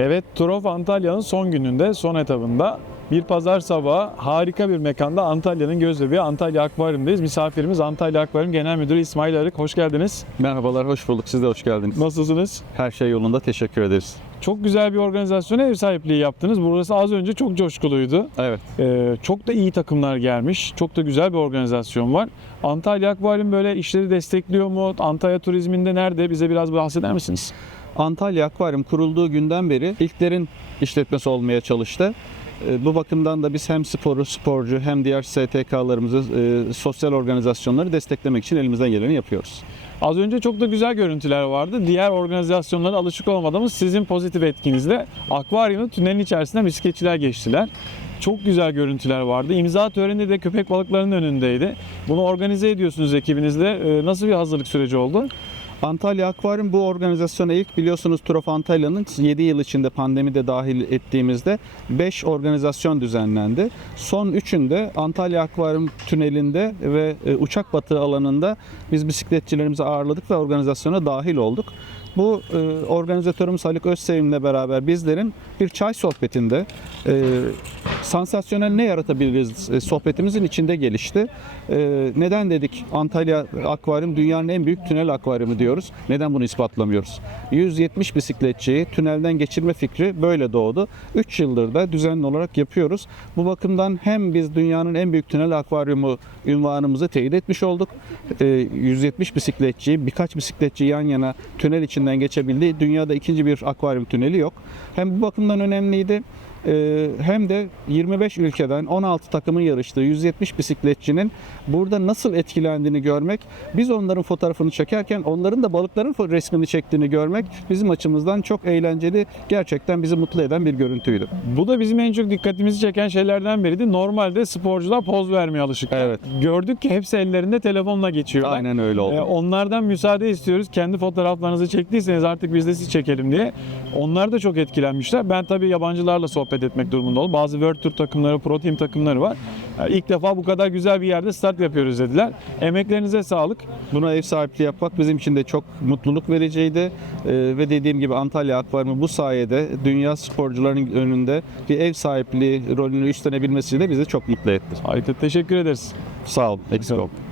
Evet, Tour of Antalya'nın son gününde, son etabında bir pazar sabahı harika bir mekanda Antalya'nın gözbebeği Antalya Akvaryum'dayız. Misafirimiz Antalya Akvaryum Genel Müdürü İsmail Arık. Hoş geldiniz. Merhabalar, hoş bulduk. Siz de hoş geldiniz. Nasılsınız? Her şey yolunda, teşekkür ederiz. Çok güzel bir organizasyona ev sahipliği yaptınız. Burası az önce çok coşkuluydu. Evet, Ee, çok da iyi takımlar gelmiş. Çok da güzel bir organizasyon var. Antalya Akvaryum böyle işleri destekliyor mu? Antalya turizminde nerede? Bize biraz bahseder misiniz? Antalya Akvaryum kurulduğu günden beri ilklerin işletmesi olmaya çalıştı. E, Bu bakımdan da biz hem sporu, sporcu hem diğer STK'larımızı, e, sosyal organizasyonları desteklemek için elimizden geleni yapıyoruz. Az önce çok da güzel görüntüler vardı. Diğer organizasyonlara alışık olmadığımız sizin pozitif etkinizle akvaryumun tünelin içerisinden bisikletçiler geçtiler. Çok güzel görüntüler vardı. İmza töreni de köpek balıklarının önündeydi. Bunu organize ediyorsunuz ekibinizle. Ee, Nasıl bir hazırlık süreci oldu? Antalya Akvaryum bu organizasyona ilk biliyorsunuz Tour of Antalya'nın 7 yıl içinde pandemi de dahil ettiğimizde 5 organizasyon düzenlendi. Son üçünde Antalya Akvaryum tünelinde ve e, uçak batığı alanında biz bisikletçilerimizi ağırladık ve organizasyona dahil olduk. Bu e, organizatörümüz Haluk Özsevim'le beraber bizlerin bir çay sohbetinde e, sansasyonel ne yaratabiliriz e, sohbetimizin içinde gelişti. E, neden dedik Antalya Akvaryum dünyanın en büyük tünel akvaryumu diyoruz. Neden bunu ispatlamıyoruz? 170 bisikletçiyi tünelden geçirme fikri böyle doğdu. 3 yıldır da düzenli olarak yapıyoruz. Bu bakımdan hem biz dünyanın en büyük tünel akvaryumu ünvanımızı teyit etmiş olduk. E, 170 bisikletçi, birkaç bisikletçi yan yana tünel içinden geçebildi. Dünyada ikinci bir akvaryum tüneli yok. Hem bu bakımdan önemliydi. Ee, hem de 25 ülkeden 16 takımın yarıştığı 170 bisikletçinin burada nasıl etkilendiğini görmek, biz onların fotoğrafını çekerken onların da balıkların resmini çektiğini görmek bizim açımızdan çok eğlenceli, gerçekten bizi mutlu eden bir görüntüydü. Bu da bizim en çok dikkatimizi çeken şeylerden biriydi. Normalde sporcular poz vermeye alışık. Evet. Gördük ki hepsi ellerinde telefonla geçiyorlar. Aynen öyle oldu. Ee, onlardan müsaade istiyoruz. Kendi fotoğraflarınızı çektiyseniz artık biz de sizi çekelim diye. Onlar da çok etkilenmişler. Ben tabii yabancılarla sohbet etmek durumunda oldum. Bazı World Tour takımları, Pro Team takımları var. Yani ilk defa bu kadar güzel bir yerde start yapıyoruz dediler. Emeklerinize sağlık. Buna ev sahipliği yapmak bizim için de çok mutluluk vericiydi. Ee, ve dediğim gibi Antalya Akvaryumu bu sayede dünya sporcularının önünde bir ev sahipliği rolünü üstlenebilmesi de bizi çok mutlu etti. Harika, teşekkür ederiz. Sağ olun. Eksik olun.